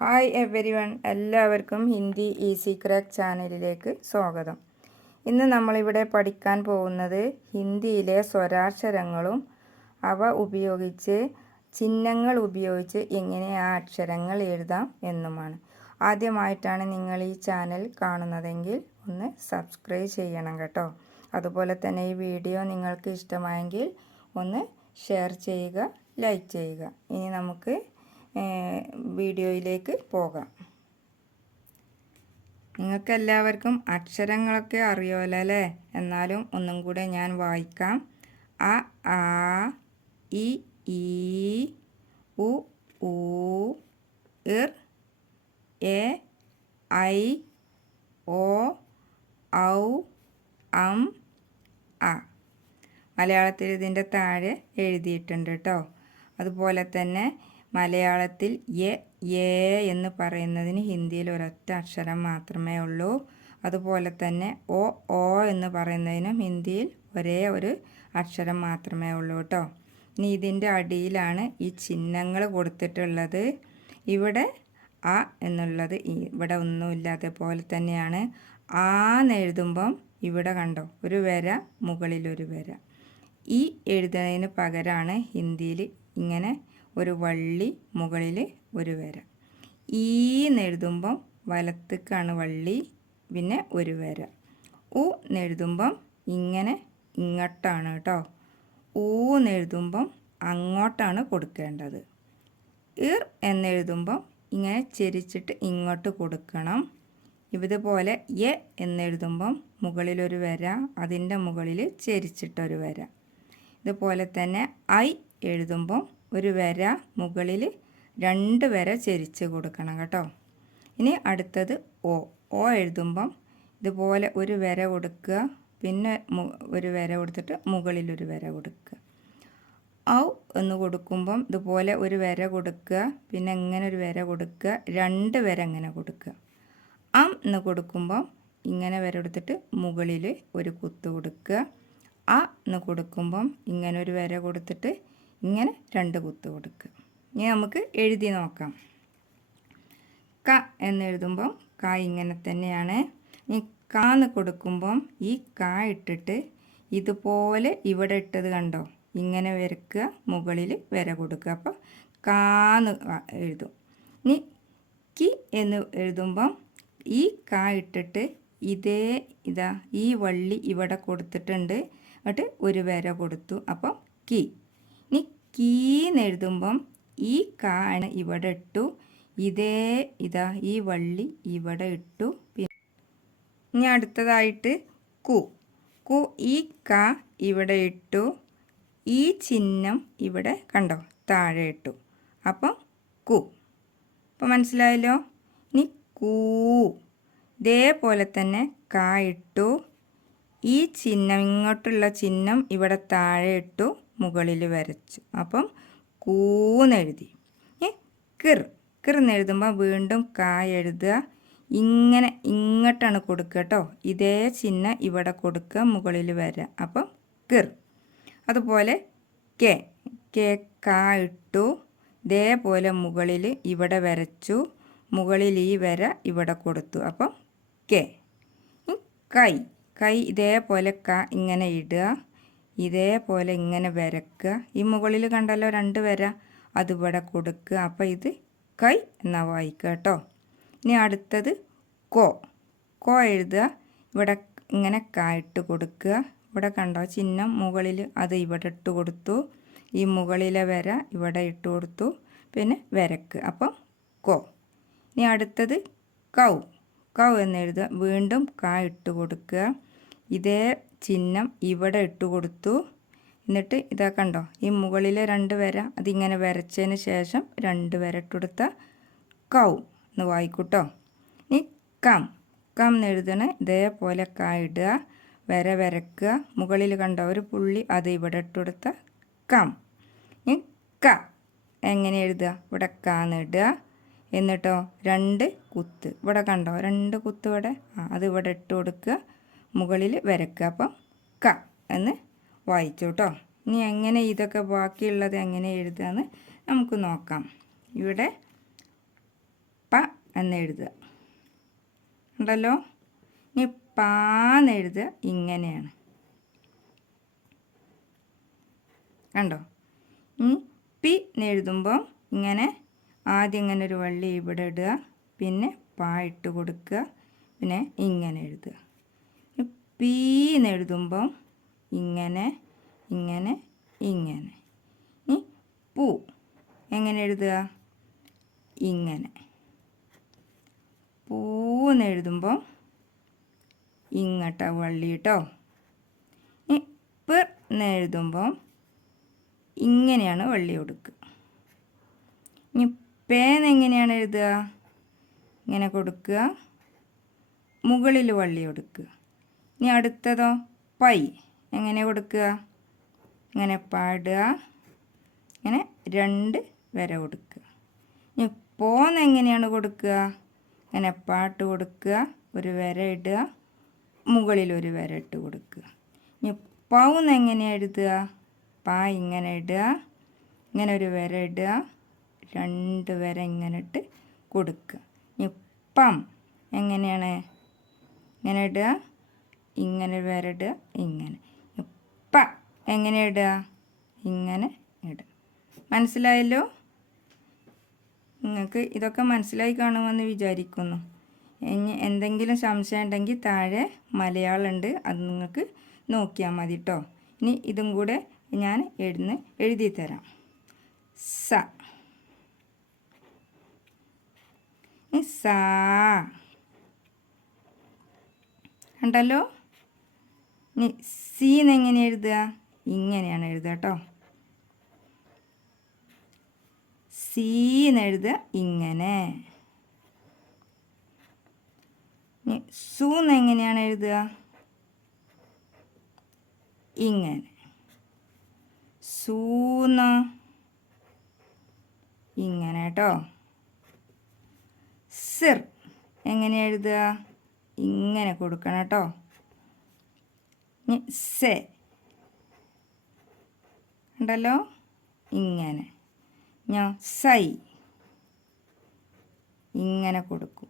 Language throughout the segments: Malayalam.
ഹായ് എവരി വൺ എല്ലാവർക്കും ഹിന്ദി ഈസി ക്രാക്ക് ചാനലിലേക്ക് സ്വാഗതം. ഇന്ന് നമ്മളിവിടെ പഠിക്കാൻ പോകുന്നത് ഹിന്ദിയിലെ സ്വരാക്ഷരങ്ങളും അവ ഉപയോഗിച്ച് ചിഹ്നങ്ങൾ ഉപയോഗിച്ച് എങ്ങനെ ആ അക്ഷരങ്ങൾ എഴുതാം എന്നുമാണ്. ആദ്യമായിട്ടാണ് നിങ്ങൾ ഈ ചാനൽ കാണുന്നതെങ്കിൽ ഒന്ന് സബ്സ്ക്രൈബ് ചെയ്യണം കേട്ടോ. അതുപോലെ തന്നെ ഈ വീഡിയോ നിങ്ങൾക്ക് ഇഷ്ടമായെങ്കിൽ ഒന്ന് ഷെയർ ചെയ്യുക ലൈക്ക് ചെയ്യുക. ഇനി നമുക്ക് വീഡിയോയിലേക്ക് പോകാം. നിങ്ങൾക്ക് എല്ലാവർക്കും അക്ഷരങ്ങളൊക്കെ അറിയുമല്ലോ അല്ലേ? എന്നാലും ഒന്നും കൂടെ ഞാൻ വായിക്കാം. അ ആ ഇ ഈ ഉ ഊ ഇർ എ ഐ ഓ ഔ അം അ. മലയാളത്തിൽ ഇതിന്റെ താഴെ എഴുതിയിട്ടുണ്ട് കേട്ടോ. അതുപോലെ തന്നെ മലയാളത്തിൽ എ എ എന്ന് പറയുന്നതിന് ഹിന്ദിയിൽ ഒരൊറ്റ അക്ഷരം മാത്രമേ ഉള്ളൂ. അതുപോലെ തന്നെ ഒ ഓ എന്ന് പറയുന്നതിനും ഹിന്ദിയിൽ ഒരേ ഒരു അക്ഷരം മാത്രമേ ഉള്ളൂ കേട്ടോ. ഇനി ഇതിന്റെ അടിയിലാണ് ഈ ചിഹ്നങ്ങൾ കൊടുത്തിട്ടുള്ളത്. ഇവിടെ അ എന്നുള്ളത് ഇവിടെ ഒന്നുമില്ലാത്ത പോലെ തന്നെയാണ്. ആ എന്നെഴുതുമ്പം ഇവിടെ കണ്ടോ ഒരു വര മുകളിലൊരു വര. ഈ എഴുതുന്നതിന് പകരമാണ് ഹിന്ദിയിൽ ഇങ്ങനെ ഒരു വള്ളി മുകളിൽ ഒരു വര. ഈ എന്നെഴുതുമ്പം വലത്തേക്കാണ് വള്ളി പിന്നെ ഒരു വര. ഉ എന്നെഴുതുമ്പം ഇങ്ങനെ ഇങ്ങോട്ടാണ് കേട്ടോ. ഊ എന്നെഴുതുമ്പം അങ്ങോട്ടാണ് കൊടുക്കേണ്ടത്. ഇർ എന്നെഴുതുമ്പം ഇങ്ങനെ ചെരിച്ചിട്ട് ഇങ്ങോട്ട് കൊടുക്കണം. ഇതുപോലെ എ എന്നെഴുതുമ്പം മുകളിലൊരു വര അതിന്റെ മുകളിൽ ചെരിച്ചിട്ടൊരു വര. ഇതുപോലെ തന്നെ ഐ എഴുതുമ്പം ഒരു വര മുകളിൽ രണ്ട് വര ചെരിച്ച് കൊടുക്കണം കേട്ടോ. ഇനി അടുത്തത് ഓ. ഓ എഴുതുമ്പം ഇതുപോലെ ഒരു വര കൊടുക്കുക. പിന്നെ ഒരു വര കൊടുത്തിട്ട് മുകളിലൊരു വര കൊടുക്കുക. ഔ എന്ന് കൊടുക്കുമ്പം ഇതുപോലെ ഒരു വര കൊടുക്കുക. പിന്നെ ഇങ്ങനെ ഒരു വര കൊടുക്കുക. രണ്ട് വര ഇങ്ങനെ കൊടുക്കുക. അം എന്ന് കൊടുക്കുമ്പം ഇങ്ങനെ വര കൊടുത്തിട്ട് മുകളിൽ ഒരു കുത്ത് കൊടുക്കുക. അ എന്ന് കൊടുക്കുമ്പം ഇങ്ങനെ ഒരു വര കൊടുത്തിട്ട് ഇങ്ങനെ രണ്ട് കുത്ത് കൊടുക്കുക ഇനി നമുക്ക് എഴുതി നോക്കാം. ക എന്നെഴുതുമ്പം ക ഇങ്ങനെ തന്നെയാണ്. ഇനി കാന്ന് കൊടുക്കുമ്പം ഈ ക ഇട്ടിട്ട് ഇതുപോലെ ഇവിടെ ഇട്ടത് കണ്ടോ? ഇങ്ങനെ വരക്കുക മുകളിൽ വര കൊടുക്കുക. അപ്പോൾ കാന്ന് എഴുതും. ഇനി കി എന്ന് എഴുതുമ്പം ഈ ക ഇട്ടിട്ട് ഇതേ ഇതാ ഈ വള്ളി ഇവിടെ കൊടുത്തിട്ടുണ്ട്. എന്നിട്ട് ഒരു വര കൊടുത്തു. അപ്പം കി. കീന്ന് എഴുതുമ്പം ഈ ക ആണ് ഇവിടെ ഇട്ടു ഇതേ ഇതാ ഈ വള്ളി ഇവിടെ ഇട്ടു. പിന്നെ ഇനി അടുത്തതായിട്ട് കു. കു ഈ ക ഇവിടെ ഇട്ടു ഈ ചിഹ്നം ഇവിടെ കണ്ടോ താഴെ ഇട്ടു. അപ്പം കു. അപ്പം മനസ്സിലായല്ലോ? ഇനി കൂ. ഇതേപോലെ തന്നെ ക ഇട്ടു ഈ ചിഹ്നം ഇങ്ങോട്ടുള്ള ചിഹ്നം ഇവിടെ താഴെ ഇട്ടു. മുകളിൽ വരച്ചു. അപ്പം കൂന്നെഴുതി. ഏ കിർ. എന്നെഴുതുമ്പോൾ വീണ്ടും കാ എഴുതുക. ഇങ്ങനെ ഇങ്ങോട്ടാണ് കൊടുക്കുക കേട്ടോ ഇതേ ചിഹ്നം ഇവിടെ കൊടുക്കുക മുകളിൽ വരിക അപ്പം കിർ. അതുപോലെ കെ. കെ കാ ഇട്ടു. ഇതേപോലെ മുകളിൽ ഇവിടെ വരച്ചു. മുകളിൽ ഈ വര ഇവിടെ കൊടുത്തു. അപ്പം കെ. കൈ. കൈ ഇതേപോലെ ക ഇങ്ങനെ ഇടുക. ഇതേപോലെ ഇങ്ങനെ വരക്കുക. ഈ മുകളിൽ കണ്ടല്ലോ രണ്ട് വര. അതിവിടെ കൊടുക്കുക. അപ്പോൾ ഇത് കൈ എന്നാ വായിക്കുക കേട്ടോ. ഇനി അടുത്തത് കോ. കോ എഴുതുക. ഇവിടെ ഇങ്ങനെ കായിട്ട് കൊടുക്കുക. ഇവിടെ കണ്ടോ ചിഹ്നം മുകളിൽ അത് ഇവിടെ ഇട്ട് കൊടുത്തു. ഈ മുകളിലെ വര ഇവിടെ ഇട്ട് കൊടുത്തു. പിന്നെ വരക്ക്. അപ്പം കോ. ഇനി അടുത്തത് കൗ. കൗ എന്നെഴുതുക വീണ്ടും കായിട്ട് കൊടുക്കുക. ഇതേ ചിഹ്നം ഇവിടെ ഇട്ട് കൊടുത്തു. എന്നിട്ട് ഇതാ കണ്ടോ ഈ മുകളിലെ രണ്ട് വര അതിങ്ങനെ വരച്ചതിന് ശേഷം രണ്ട് വര ഇട്ടുകൊടുത്ത കൗ എന്ന് വായിക്കൂട്ടോ. ഇനി കം കം എന്ന് എഴുതണ ഇതേപോലെ കായിടുക വര വരക്കുക. മുകളിൽ കണ്ട ഒരു പുള്ളി അത് ഇവിടെ ഇട്ടുകൊടുത്ത കം. ഇനി ക എങ്ങനെ എഴുതുക? ഇവിടെ കാന്ന് ഇടുക. എന്നിട്ടോ രണ്ട് കുത്ത്. ഇവിടെ കണ്ടോ രണ്ട് കുത്ത് ഇവിടെ. അത് ഇവിടെ ഇട്ട് കൊടുക്കുക. മുകളിൽ വരക്കുക അപ്പം ക എന്ന് വായിച്ചു കേട്ടോ ഇനി എങ്ങനെ ഇതൊക്കെ ബാക്കിയുള്ളത് എങ്ങനെ എഴുതുകയെന്ന് നമുക്ക് നോക്കാം. ഇവിടെ പ എന്ന് എഴുതുക. ഉണ്ടല്ലോ? ഇനി പാന്ന് എഴുതുക ഇങ്ങനെയാണ്. കണ്ടോ? ഇനി പി എന്ന് എഴുതുമ്പോൾ ഇങ്ങനെ ആദ്യം ഇങ്ങനെ ഒരു വള്ളി ഇവിടെ ഇടുക. പിന്നെ പാ ഇട്ട് കൊടുക്കുക. പിന്നെ ഇങ്ങനെ എഴുതുക. പീ എന്ന് എഴുതുമ്പം ഇങ്ങനെ ഇങ്ങനെ ഇങ്ങനെ. പൂ എങ്ങനെ എഴുതുക? ഇങ്ങനെ. പൂന്ന് എഴുതുമ്പം ഇങ്ങോട്ടാ വള്ളി കേട്ടോ ഇനി പ് എന്ന് എഴുതുമ്പം ഇങ്ങനെയാണ് വള്ളി കൊടുക്കുക ഇനി പേന്ന് എങ്ങനെയാണ് എഴുതുക? ഇങ്ങനെ കൊടുക്കുക. മുകളിൽ വള്ളി കൊടുക്കുക ഇനി അടുത്തതോ? പൈ. എങ്ങനെ കൊടുക്കുക? ഇങ്ങനെ പാടുക. ഇങ്ങനെ രണ്ട് വര കൊടുക്കുക. ഇനി പോന്ന് എങ്ങനെയാണ് കൊടുക്കുക? ഇങ്ങനെ പാട്ട് കൊടുക്കുക. ഒരു വര ഇടുക. മുകളിൽ ഒരു വര ഇട്ട് കൊടുക്കുക. ഇനി പൗന്ന് എങ്ങനെയാണ് എഴുതുക? പാ ഇങ്ങനെ ഇടുക. ഇങ്ങനെ ഒരു വര ഇടുക. രണ്ട് വര ഇങ്ങനെ ഇട്ട് കൊടുക്കുക. ഇനി പം എങ്ങനെയാണ്? ഇങ്ങനെ ഇടുക. ഇങ്ങനെ വരടുക ഇങ്ങനെ. ഇപ്പ എങ്ങനെ ഇടുക ഇങ്ങനെ ഇടുക മനസ്സിലായല്ലോ? നിങ്ങൾക്ക് ഇതൊക്കെ മനസ്സിലായി കാണുമെന്ന് വിചാരിക്കുന്നു. ഇനി എന്തെങ്കിലും സംശയം ഉണ്ടെങ്കിൽ താഴെ മലയാളം ഉണ്ട് അത് നിങ്ങൾക്ക് നോക്കിയാൽ മതി കേട്ടോ ഇനി ഇതും കൂടെ ഞാൻ എഴുന്ന് എഴുതി തരാം. സ. സാ. കണ്ടല്ലോ? ഇനി സീന്ന് എങ്ങനെ എഴുതുക? ഇങ്ങനെയാണ് എഴുതുക കേട്ടോ. സീന്ന് എഴുതുക ഇങ്ങനെ. ഇനി എങ്ങനെയാണ് എഴുതുക? ഇങ്ങനെ. സൂന്ന് ഇങ്ങനെ കേട്ടോ. സിർ എങ്ങനെ എഴുതുക? ഇങ്ങനെ കൊടുക്കണം കേട്ടോ. സെ. ഉണ്ടല്ലോ? ഇങ്ങനെ. ഞാൻ സൈ. ഇങ്ങനെ കൊടുക്കും.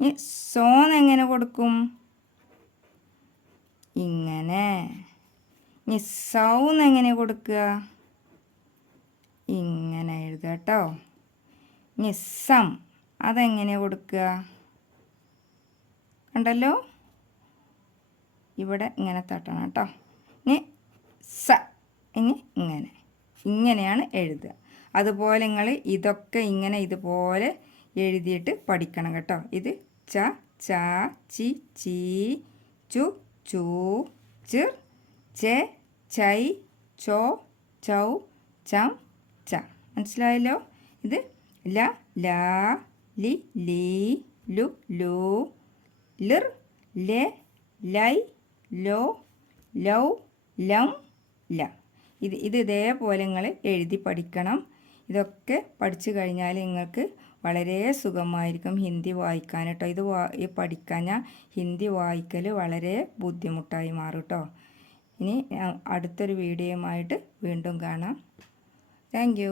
ഇനി സോന്ന് എങ്ങനെ കൊടുക്കും? ഇങ്ങനെ. ഇനി സൗന്ന് എങ്ങനെ കൊടുക്കുക? ഇങ്ങനെ എഴുതുക കേട്ടോ. ഇനി സം. അതെങ്ങനെ കൊടുക്കുക? കണ്ടല്ലോ? ഇവിടെ ഇങ്ങനെ തട്ടണം കേട്ടോ. ഇനി സ ഇനി ഇങ്ങനെ. ഇങ്ങനെയാണ് എഴുതുക. അതുപോലെ നിങ്ങൾ ഇതൊക്കെ ഇങ്ങനെ ഇതുപോലെ എഴുതിയിട്ട് പഠിക്കണം കേട്ടോ. ഇത് ച ച ചി ചീ ചു ചു ചിർ ചെ ചൈ ചോ ചൗ ചം ച. മനസ്സിലായല്ലോ? ഇത് ല ല ലി ലീ ലു ലു ലിർ ലെ ലൈ ലോ ലൗ ലം ല. ഇത് ഇത് ഇതേപോലെ നിങ്ങൾ എഴുതി പഠിക്കണം. ഇതൊക്കെ പഠിച്ചു കഴിഞ്ഞാൽ നിങ്ങൾക്ക് വളരെ സുഖമായിരിക്കും ഹിന്ദി വായിക്കാൻ കേട്ടോ ഇത് വാ പഠിക്കാൻ ഞാൻ ഹിന്ദി വായിക്കൽ വളരെ ബുദ്ധിമുട്ടായി മാറും കേട്ടോ ഇനി അടുത്തൊരു വീഡിയോയുമായിട്ട് വീണ്ടും കാണാം. താങ്ക്